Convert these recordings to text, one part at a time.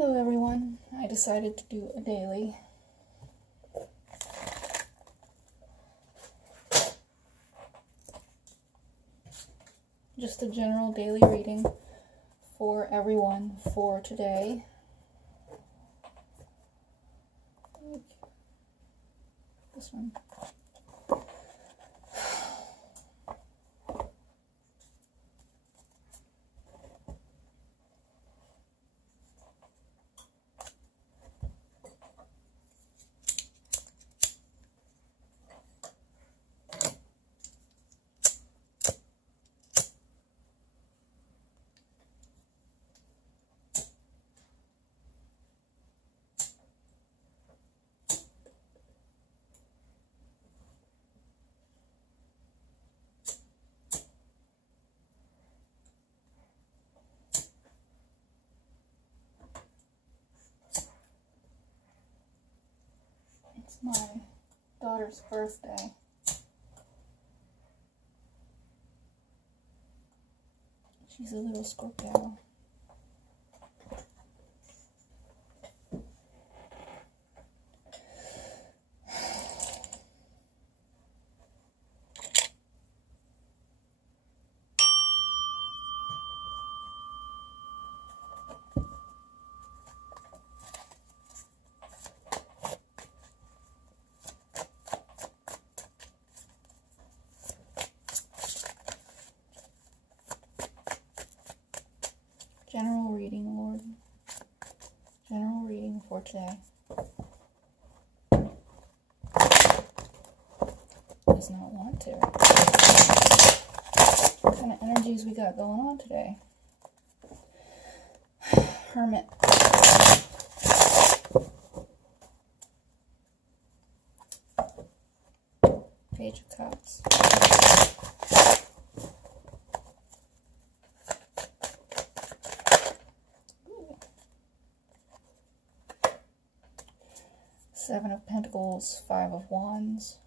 Hello everyone, I decided to do a daily. Just a general daily reading for everyone for today. This one. It's my daughter's birthday. She's a little Scorpio. General reading, Lord. General reading for today. Does not want to. What kind of energies we got going on today? Hermit. Page of Cups. Seven of Pentacles, Five of Wands,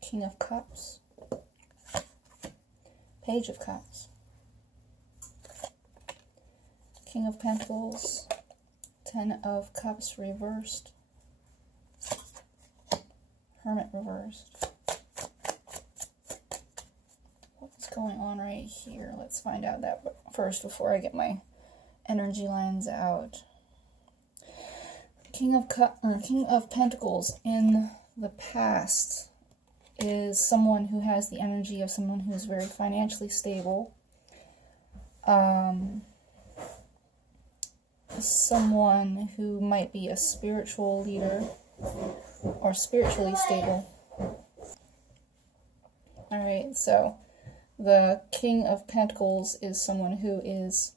King of Cups, Page of Cups, King of Pentacles, Ten of Cups reversed, Hermit reversed. What's going on right here? Let's find out that first before I get my energy lines out. King of Pentacles in the past is someone who has the energy of someone who is very financially stable. Someone who might be a spiritual leader or spiritually stable. Alright, so the King of Pentacles is someone who is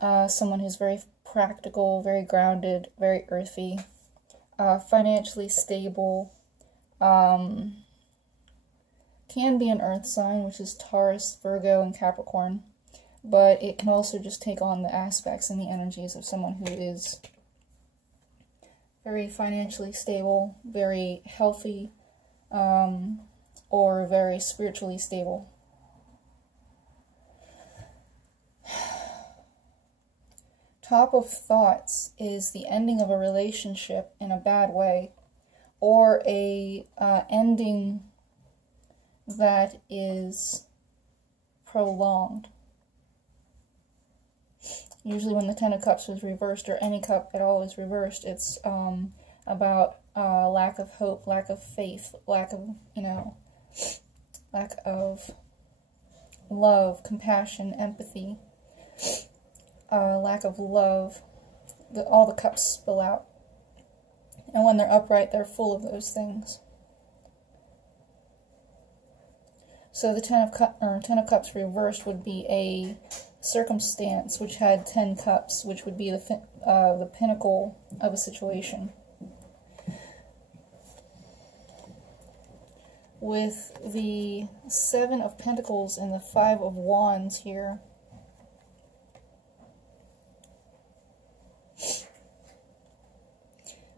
who's very practical, very grounded, very earthy, financially stable, can be an earth sign, which is Taurus, Virgo, and Capricorn, but it can also just take on the aspects and the energies of someone who is very financially stable, very healthy, or very spiritually stable. Top of Thoughts is the ending of a relationship in a bad way, or a ending that is prolonged. Usually when the Ten of Cups is reversed, or any cup at all is reversed, it's about lack of hope, lack of faith, lack of love, compassion, empathy. Lack of love. All the cups spill out. And when they're upright, they're full of those things. So the Ten of Cups reversed would be a circumstance which had 10 cups, which would be the pinnacle of a situation. With the Seven of Pentacles and the Five of Wands here,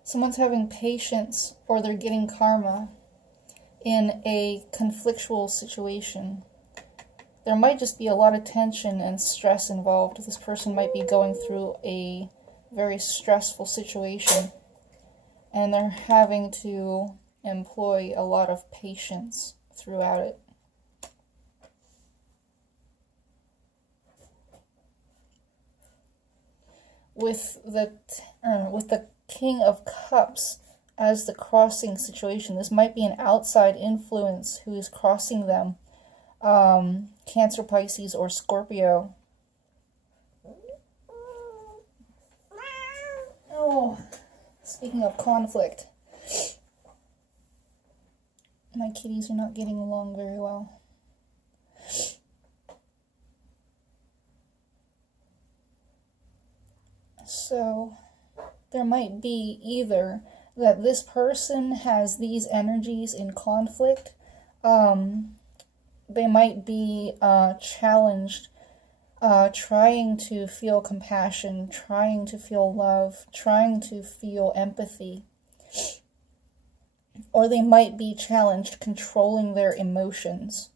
someone's having patience, or they're getting karma in a conflictual situation. there might just be a lot of tension and stress involved. This person might be going through a very stressful situation, and they're having to employ a lot of patience throughout it. With the King of Cups as the crossing situation, this might be an outside influence who is crossing them. Cancer, Pisces, or Scorpio. Oh, speaking of conflict, my kitties are not getting along very well. So, there might be either that this person has these energies in conflict. They might be challenged, trying to feel compassion, trying to feel love, trying to feel empathy. Or they might be challenged controlling their emotions.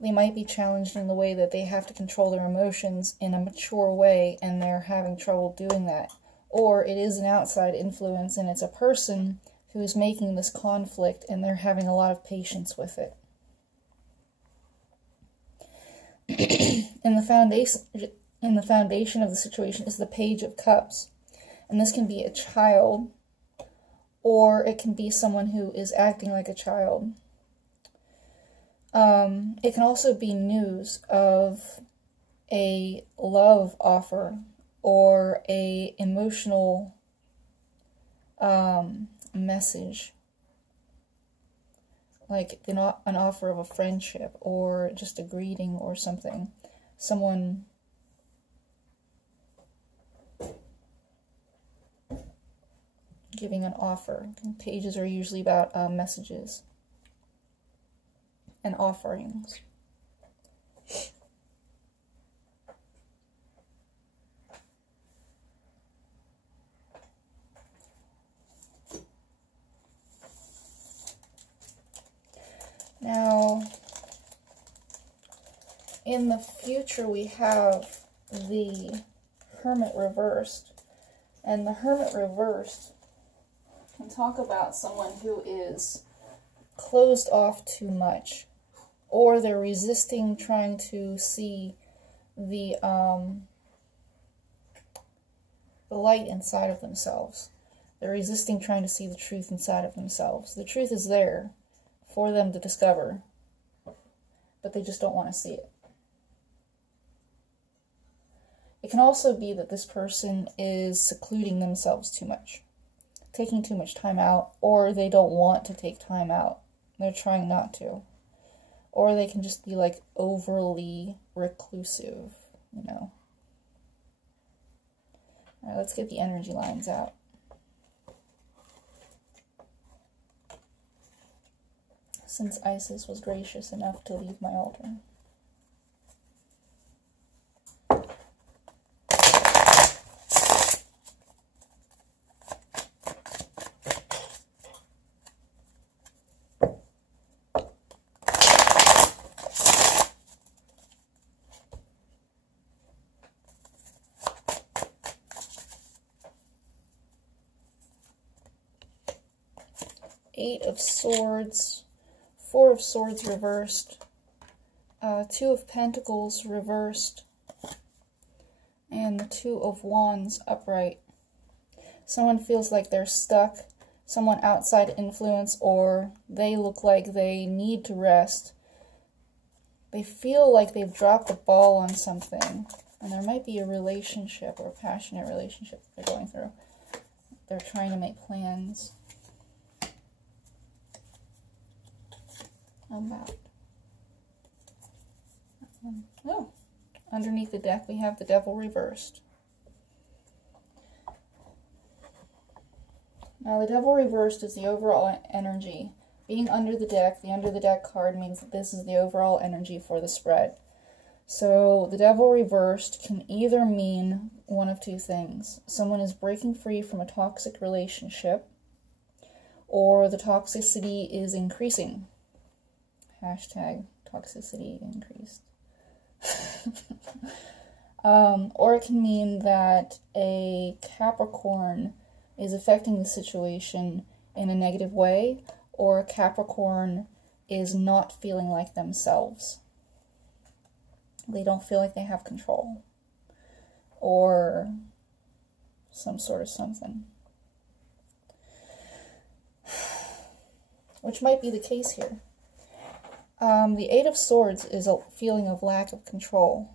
They might be challenged in the way that they have to control their emotions in a mature way, and they're having trouble doing that. Or it is an outside influence, and it's a person who is making this conflict, and they're having a lot of patience with it. In the foundation of the situation is the Page of Cups, and this can be a child, or it can be someone who is acting like a child. It can also be news of a love offer or a emotional message, like an offer of a friendship or just a greeting or something. Someone giving an offer. Pages are usually about messages and offerings. Now, in the future, we have the Hermit reversed, and the Hermit reversed can talk about someone who is closed off too much, or they're resisting trying to see the light inside of themselves. They're resisting trying to see the truth inside of themselves. The truth is there for them to discover, but they just don't want to see it. It can also be that this person is secluding themselves too much, taking too much time out, or they don't want to take time out. They're trying not to. Or they can just be like overly reclusive, you know. All right, let's get the energy lines out. Since Isis was gracious enough to leave my altar. Eight of Swords, Four of Swords reversed, Two of Pentacles reversed, and the Two of Wands upright. Someone feels like they're stuck, someone outside influence, or they look like they need to rest. They feel like they've dropped the ball on something, and there might be a relationship or a passionate relationship that they're going through. They're trying to make plans about. Oh, underneath the deck we have the Devil reversed. Now the Devil reversed is the overall energy. Being under the deck card means that this is the overall energy for the spread. So the Devil reversed can either mean one of two things. Someone is breaking free from a toxic relationship, or the toxicity is increasing. Hashtag toxicity increased. Or it can mean that a Capricorn is affecting the situation in a negative way, or a Capricorn is not feeling like themselves. They don't feel like they have control, or some sort of something. Which might be the case here. The Eight of Swords is a feeling of lack of control.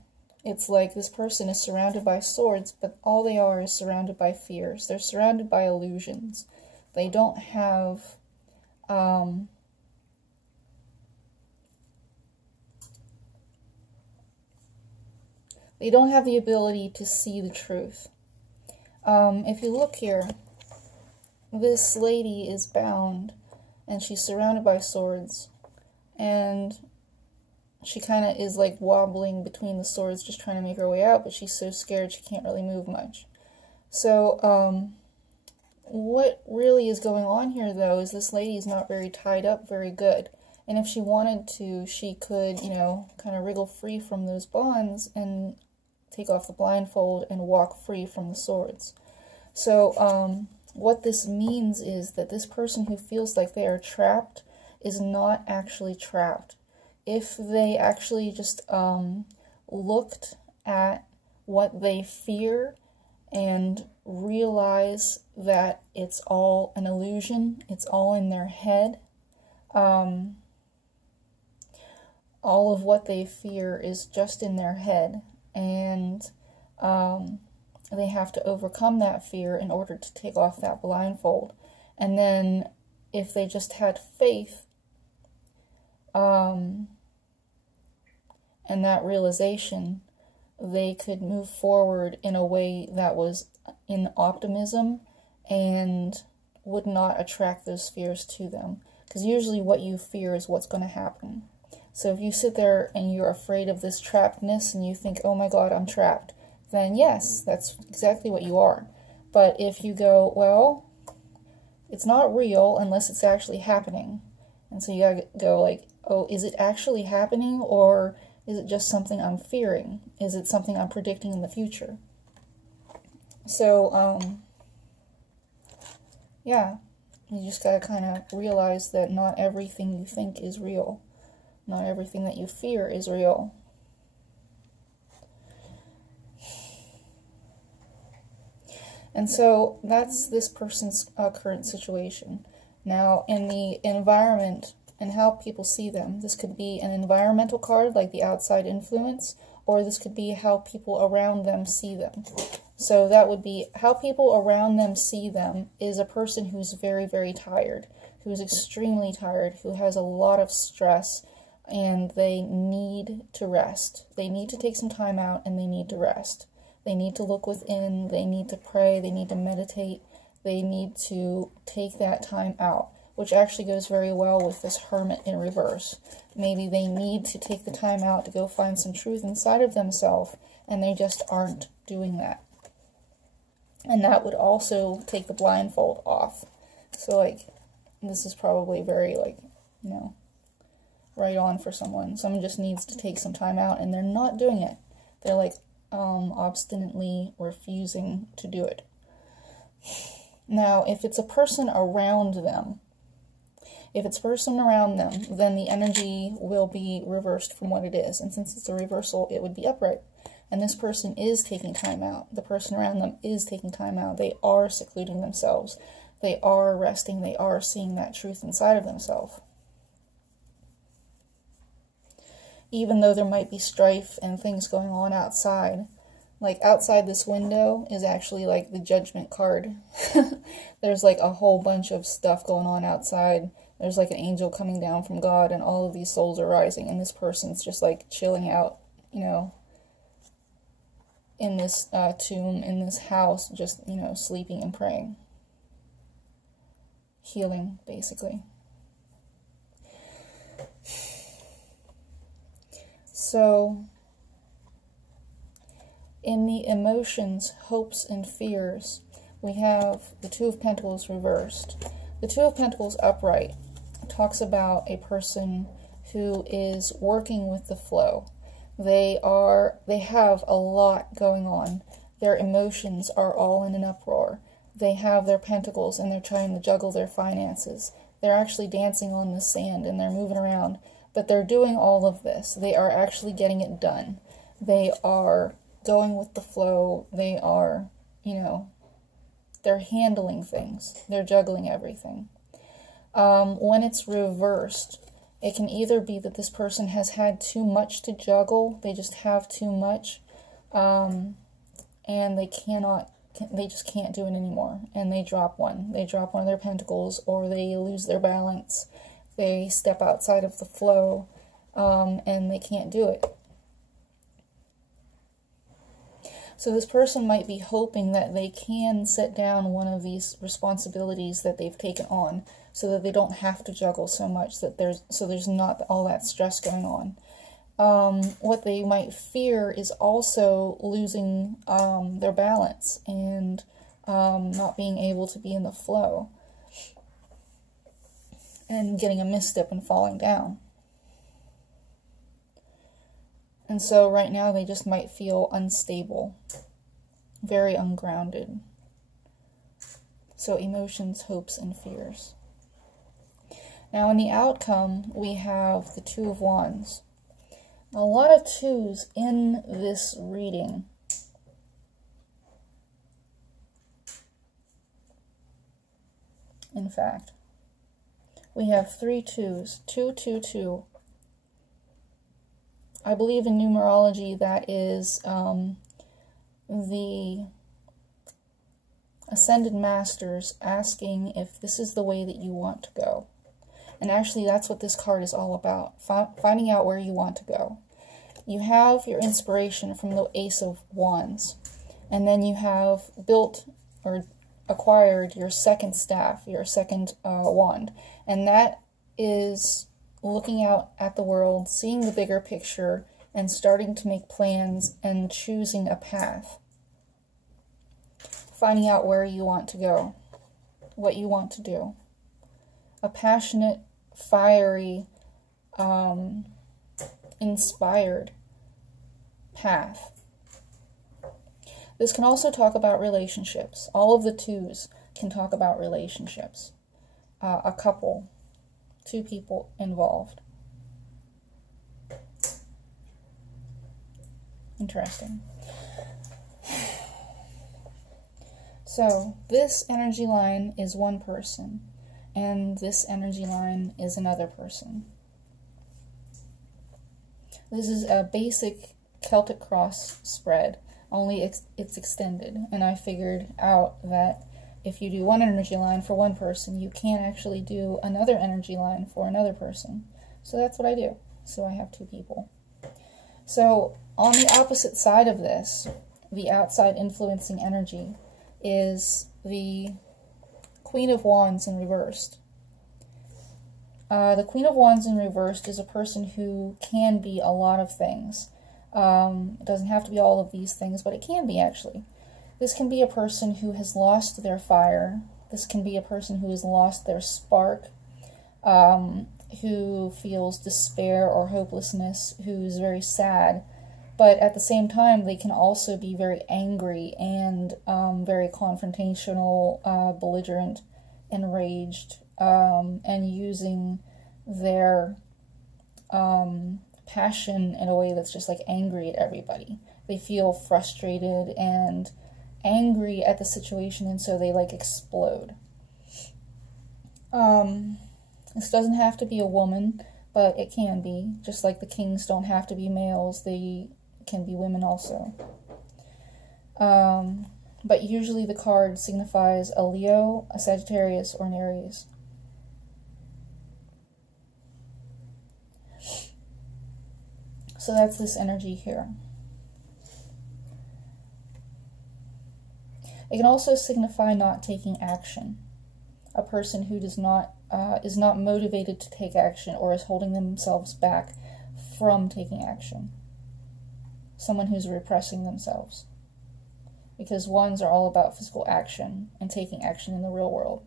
It's like this person is surrounded by swords, but all they are is surrounded by fears. They're surrounded by illusions. They don't have the ability to see the truth. If you look here, this lady is bound, and she's surrounded by swords, and she kind of is like wobbling between the swords, just trying to make her way out, but she's so scared she can't really move much. So, what really is going on here, though, is this lady is not very tied up very good. And if she wanted to, she could, kind of wriggle free from those bonds and take off the blindfold and walk free from the swords. So, what this means is that this person who feels like they are trapped is not actually trapped. If they actually just looked at what they fear and realize that it's all an illusion, it's all in their head, all of what they fear is just in their head, and they have to overcome that fear in order to take off that blindfold. And then if they just had faith, and that realization, they could move forward in a way that was in optimism and would not attract those fears to them. Because usually what you fear is what's going to happen. So if you sit there and you're afraid of this trappedness and you think, oh my God, I'm trapped, then yes, that's exactly what you are. But if you go, well, it's not real unless it's actually happening. And so you gotta go like, oh, is it actually happening, or is it just something I'm fearing? Is it something I'm predicting in the future? So, yeah, you just gotta kind of realize that not everything you think is real. Not everything that you fear is real. And so that's this person's current situation. Now, in the environment and how people see them, this could be an environmental card, like the outside influence, or this could be how people around them see them. So that would be how people around them see them is a person who's very, very tired, who's extremely tired, who has a lot of stress, and they need to rest. They need to take some time out, and they need to rest. They need to look within, they need to pray, they need to meditate, they need to take that time out, which actually goes very well with this hermit in reverse. Maybe they need to take the time out to go find some truth inside of themselves, and they just aren't doing that. And that would also take the blindfold off. So, like, this is probably very, like, right on for someone. Someone just needs to take some time out, and they're not doing it. They're, like, obstinately refusing to do it. Now, if it's a person around them, then the energy will be reversed from what it is. And since it's a reversal, it would be upright. And this person is taking time out. The person around them is taking time out. They are secluding themselves. They are resting. They are seeing that truth inside of themselves. Even though there might be strife and things going on outside, like outside this window is actually like the judgment card. There's like a whole bunch of stuff going on outside. There's like an angel coming down from God, and all of these souls are rising, and this person's just like chilling out, in this tomb, in this house, just, sleeping and praying. Healing, basically. So, in the emotions, hopes, and fears, we have the Two of Pentacles reversed. The Two of Pentacles upright talks about a person who is working with the flow. They have a lot going on. Their emotions are all in an uproar. They have their pentacles and they're trying to juggle their finances. They're actually dancing on the sand and they're moving around. But they're doing all of this. They are actually getting it done. They are going with the flow. They are, they're handling things. They're juggling everything. When it's reversed, it can either be that this person has had too much to juggle. They just have too much. And they just can't do it anymore. And they drop one. They drop one of their pentacles, or they lose their balance. They step outside of the flow, and they can't do it. So this person might be hoping that they can set down one of these responsibilities that they've taken on, so that they don't have to juggle so much, so there's not all that stress going on. What they might fear is also losing their balance and not being able to be in the flow and getting a misstep and falling down. And so right now they just might feel unstable, very ungrounded. So emotions, hopes, and fears. Now in the outcome, we have the Two of Wands. A lot of twos in this reading. In fact, we have 3 twos, 2, 2, 2. I believe in numerology that is the Ascended Masters asking if this is the way that you want to go. And actually that's what this card is all about, finding out where you want to go. You have your inspiration from the Ace of Wands, and then you have built or acquired your second staff, your second wand, and that is looking out at the world, seeing the bigger picture, and starting to make plans and choosing a path. Finding out where you want to go, what you want to do. A passionate, fiery, inspired path. This can also talk about relationships. All of the twos can talk about relationships. A couple, 2 people involved. Interesting. So this energy line is one person, and this energy line is another person. This is a basic Celtic cross spread, only it's extended, and I figured out that if you do one energy line for one person, you can't actually do another energy line for another person. So that's what I do. So I have 2 people. So on the opposite side of this, the outside influencing energy, is the Queen of Wands in reversed. The Queen of Wands in reversed is a person who can be a lot of things. It doesn't have to be all of these things, but it can be actually. This can be a person who has lost their fire. This can be a person who has lost their spark, who feels despair or hopelessness, who's very sad. But at the same time, they can also be very angry and very confrontational, belligerent, enraged, and using their passion in a way that's just like angry at everybody. They feel frustrated and angry at the situation, and so they like explode. This doesn't have to be a woman, but it can be. Just like the kings don't have to be males, they can be women also. But usually the card signifies a Leo, a Sagittarius, or an Aries. So that's this energy here. It can also signify not taking action. A person who does not is not motivated to take action, or is holding themselves back from taking action. Someone who's repressing themselves. Because wands are all about physical action and taking action in the real world.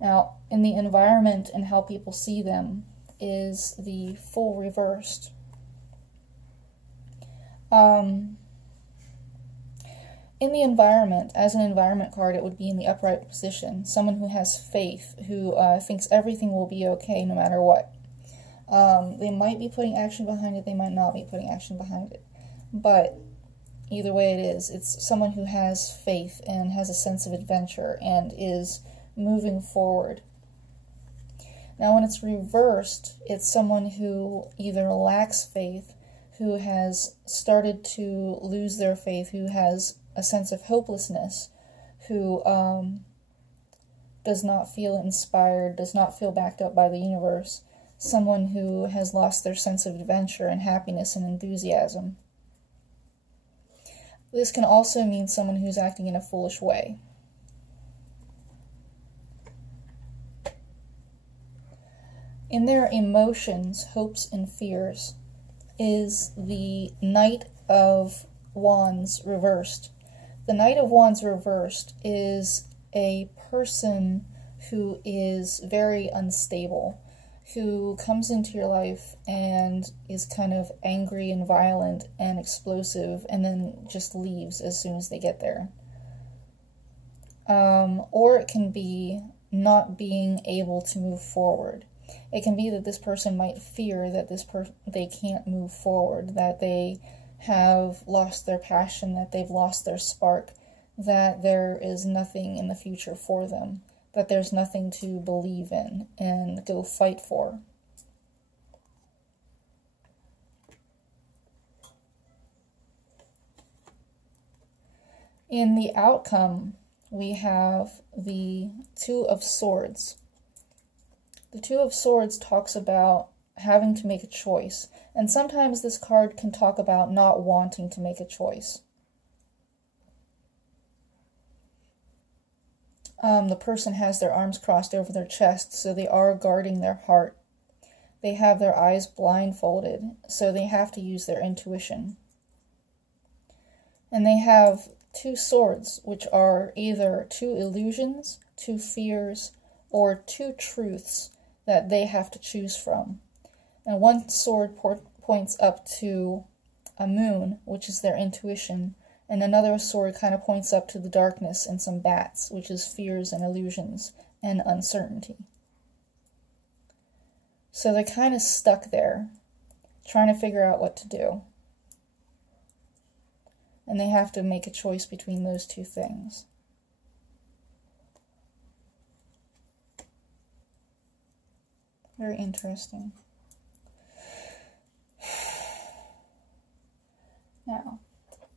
Now, in the environment and how people see them is the Fool reversed. Um, in the environment, as an environment card, it would be in the upright position. Someone who has faith, who thinks everything will be okay no matter what. They might be putting action behind it, they might not be putting action behind it. But either way it is, it's someone who has faith and has a sense of adventure and is moving forward. Now when it's reversed, it's someone who either lacks faith, who has started to lose their faith, who has a sense of hopelessness, who does not feel inspired, does not feel backed up by the universe, someone who has lost their sense of adventure and happiness and enthusiasm. This can also mean someone who's acting in a foolish way. In their emotions, hopes, and fears is the Knight of Wands reversed. The Knight of Wands reversed is a person who is very unstable, who comes into your life and is kind of angry and violent and explosive and then just leaves as soon as they get there. Or it can be not being able to move forward. It can be that this person might fear that they can't move forward, that they have lost their passion, that they've lost their spark, that there is nothing in the future for them, that there's nothing to believe in and go fight for. In the outcome, we have the Two of Swords. The Two of Swords talks about having to make a choice, and sometimes this card can talk about not wanting to make a choice. The person has their arms crossed over their chest, so they are guarding their heart. They have their eyes blindfolded, so they have to use their intuition. And they have two swords, which are either two illusions, two fears, or two truths that they have to choose from. And one sword points up to a moon, which is their intuition, and another sword kind of points up to the darkness and some bats, which is fears and illusions and uncertainty. So they're kind of stuck there, trying to figure out what to do. And they have to make a choice between those two things. Very interesting. Now,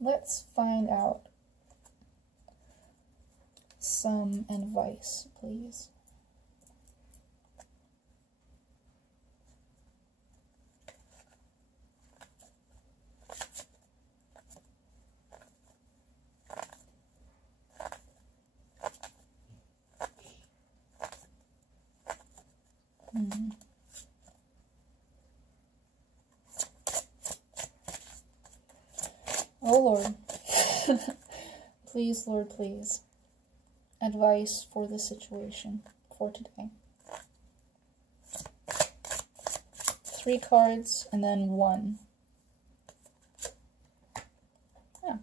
let's find out some advice, please. Oh Lord, please, Lord, please. Advice for the situation for today. 3 cards and then 1. Yeah.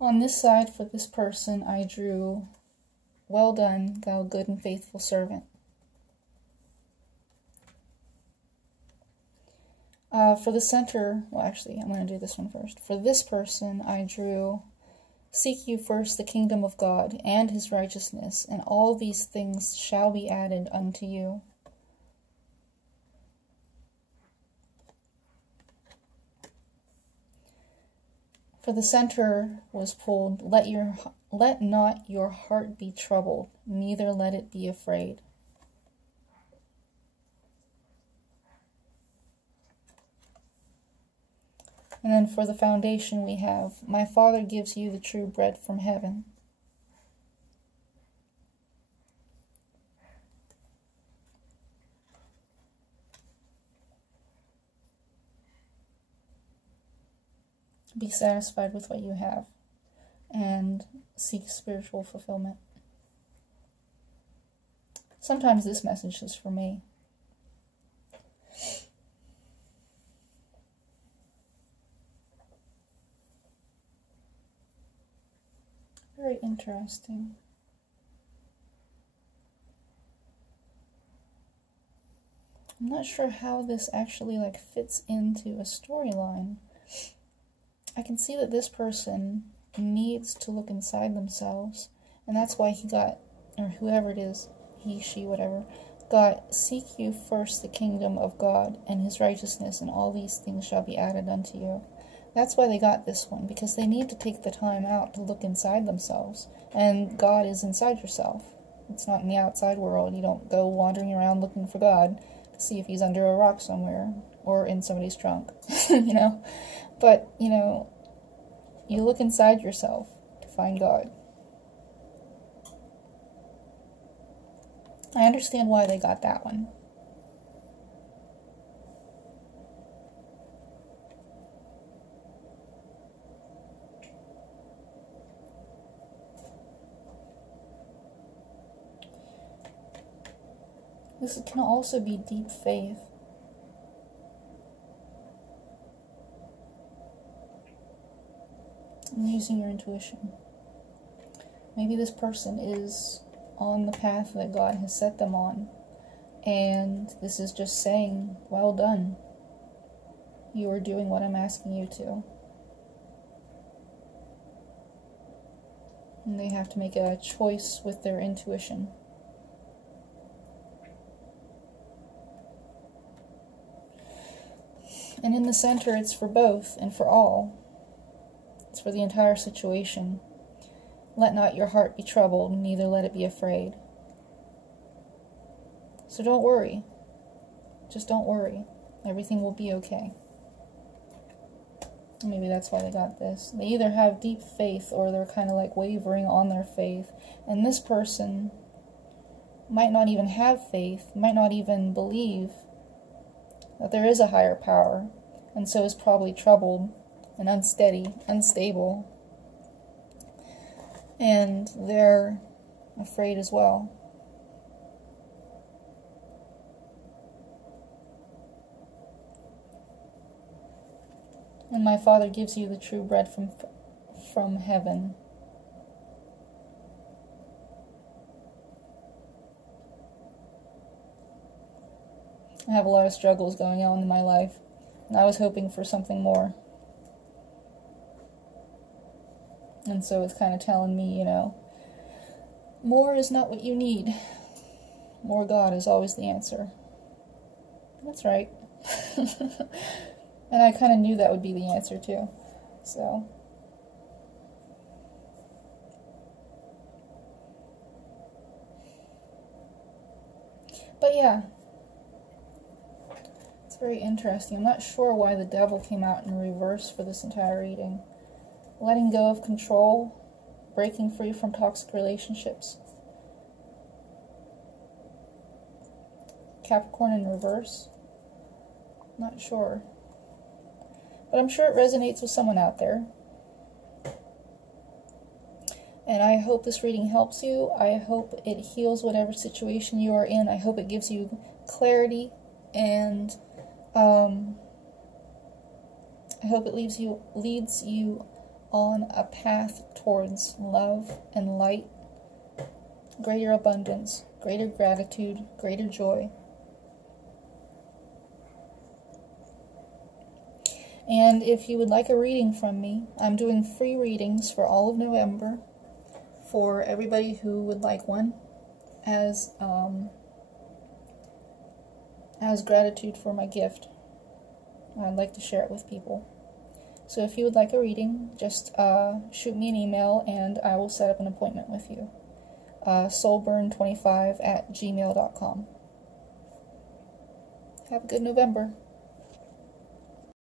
On this side, for this person, I drew, "Well done, thou good and faithful servant." For the center, well actually, I'm going to do this one first. For this person, I drew, "Seek you first the kingdom of God and his righteousness, and all these things shall be added unto you." For the center was pulled, let not your heart be troubled, neither let it be afraid. And then for the foundation we have, "My Father gives you the true bread from heaven." Be satisfied with what you have and seek spiritual fulfillment. Sometimes this message is for me. Very interesting. I'm not sure how this actually fits into a storyline. I can see that this person needs to look inside themselves, and that's why he got, or whoever it is, he, she, whatever, got, seek you first the kingdom of God and his righteousness, and all these things shall be added unto you. That's why they got this one, because they need to take the time out to look inside themselves. And God is inside yourself. It's not in the outside world. You don't go wandering around looking for God to see if he's under a rock somewhere or in somebody's trunk, But, you look inside yourself to find God. I understand why they got that one. This can also be deep faith. And using your intuition. Maybe this person is on the path that God has set them on, and this is just saying, well done. You are doing what I'm asking you to. And they have to make a choice with their intuition. And in the center, it's for both and for all. It's for the entire situation. Let not your heart be troubled, neither let it be afraid. So don't worry. Just don't worry. Everything will be okay. Maybe that's why they got this. They either have deep faith or they're kind of wavering on their faith. And this person might not even have faith, might not even believe that there is a higher power, and so is probably troubled and unsteady, unstable. And they're afraid as well. And my Father gives you the true bread from heaven. I have a lot of struggles going on in my life, and I was hoping for something more. And so it's kind of telling me, more is not what you need. More God is always the answer. That's right. And I kind of knew that would be the answer too. So. But yeah. It's very interesting. I'm not sure why the devil came out in reverse for this entire reading. Letting go of control, breaking free from toxic relationships. Capricorn in reverse. Not sure. But I'm sure it resonates with someone out there. And I hope this reading helps you. I hope it heals whatever situation you are in. I hope it gives you clarity, and I hope it leads you on a path towards love and light, greater abundance, greater gratitude, greater joy. And if you would like a reading from me, I'm doing free readings for all of November for everybody who would like one as gratitude for my gift. I'd like to share it with people. So if you would like a reading, just shoot me an email and I will set up an appointment with you. soulburn25@gmail.com. Have a good November.